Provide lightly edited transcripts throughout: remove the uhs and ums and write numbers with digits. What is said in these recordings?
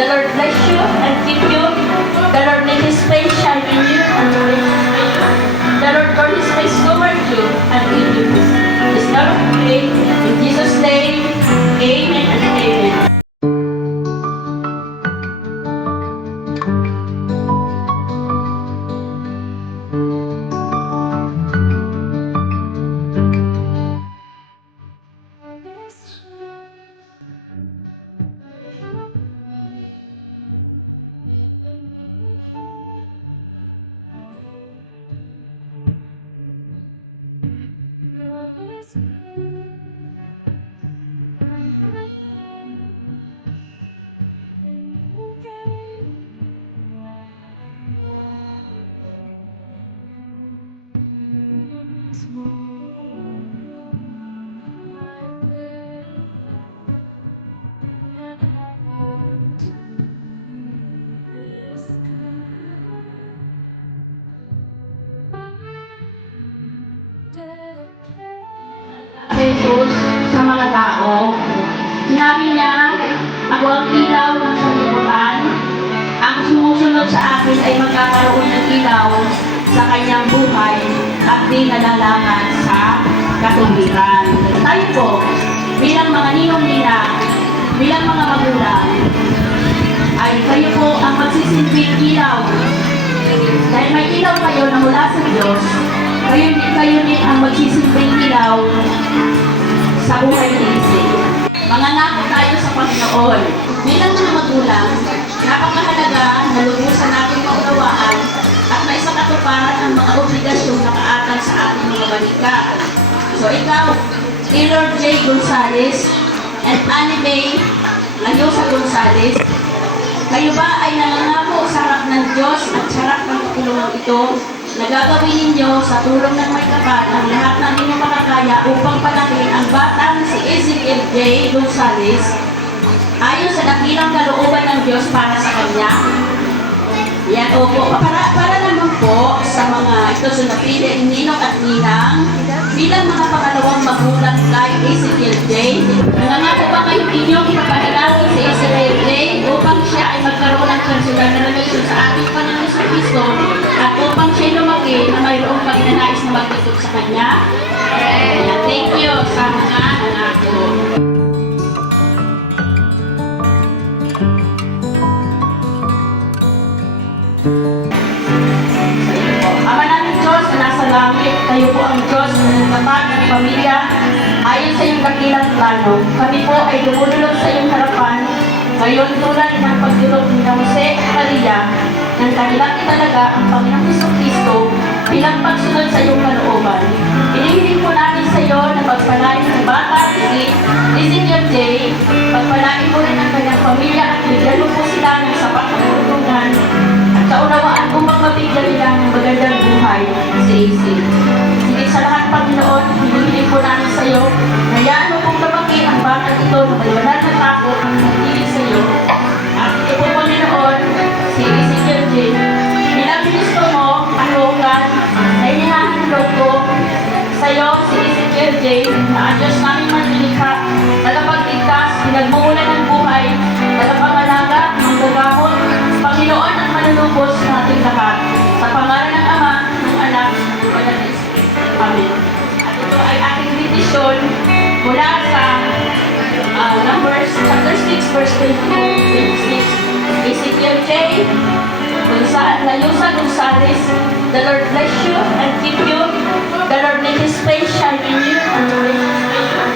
The Lord bless you and keep you. The Lord make His face shine in you and reign His favor. The Lord turn His face toward you and give you peace. This now we pray in Jesus' name. Amen and amen. Jesus sa mga tao. Sinabi niya, ako ang ilaw ng sanlibutan. Ang sumusunod sa akin ay magkakaroon ng ilaw sa kanyang buhay at di nalalaman sa katuwiran. Tayo po, bilang mga ninong-ninang, bilang mga magulang, ay kayo po ang magsisilbing ilaw. Dahil may ilaw kayo na mula sa Diyos, kayo din ang magsisilbing ilaw sa buhay ni Isip. Manganako tayo sa Panginoon. Bilang mga magulang, napakahalaga na lubusan natin maunawaan at maisakatuparan ang mga obligasyong nakaatang sa ating mga banika. So ikaw, Taylor J. Gonzales and Annie May Layosa Gonzales, kayo ba ay nangangako sa harap ng Diyos at sa harap ng katulungan ito na gagawin ninyo sa tulong ng may kapal ang lahat ng inyong makakaya upang palakin ang batang si Ezekiel J. Gonzales ayon sa dakilang kalooban ng Diyos para sa kanya? Yan, opo. Para naman po sa mga ito sa napili ninong at ninang bilang mga pangalawang magulang kay Ezekiel J. Nangangako ba kayo inyong ipapanalangin si Ezekiel J. upang siya ay magkaroon ng personal na relasyon sa ating Panginoon sa Kristo at upang siya lumaki na mayroong pagnanais na maglikod sa Kanya? Thank you sa mga nangako. Ama namin Diyos na nasa langit, kayo po ang Diyos na nagtatag ng pamilya ayon sa iyong dakilang plano. Kami po ay dumudulog sa iyong harapan ngayon tulad ng pagdulog ni Jose at Maria ng kanilang italaga ang Panginoong Jesucristo bilang pagsunod sa iyong kalooban. Hinihiling po namin sa iyo na pagpalain ng bata si Ezekiel J. Pagpalain mo rin ang kanyang pamilya at bigyan mo po sila ng sapat na tulungan at kaunawaan upang mabigyan nila ng magandang buhay sa isip. Higit sa lahat, Panginoon, hinihiling po namin sa iyo na yan mo pong lumaki ang bata ito na maliwanag na takot at nagtilig sa iyo. At ito po, Panginoon, si Ezekiel J. Bilang ministro mo, kalugan, na inihahandog ko sa iyo si Ezekiel J. na ang Diyos namin manlilikha, tagapagligtas, pinagmumulan ng buhay, tagapangalaga, manggagamot, Panginoon at manunubos ng ating lahat. Sa pangalan ng Ama, ng Anak, ng Banal na Espiritu. Amen. At ito ay ating petisyon mula sa Numbers chapter 6 verse 26. Ezekiel J. Layosa Gonzales, the Lord bless you and keep you. The Lord make His face shine in you and reign His favor.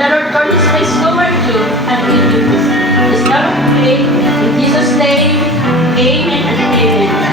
The Lord turn His face toward you and give you peace. This now we pray in Jesus' name. Amen and amen.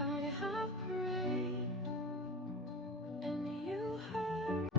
I have prayed and you heard.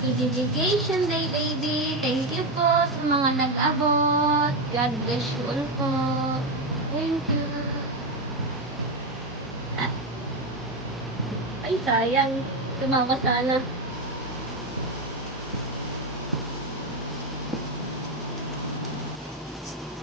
Education Day, baby. Thank you po sa mga nag-abot. God bless you all po. Thank you. Ay, sayang. Tumama sana.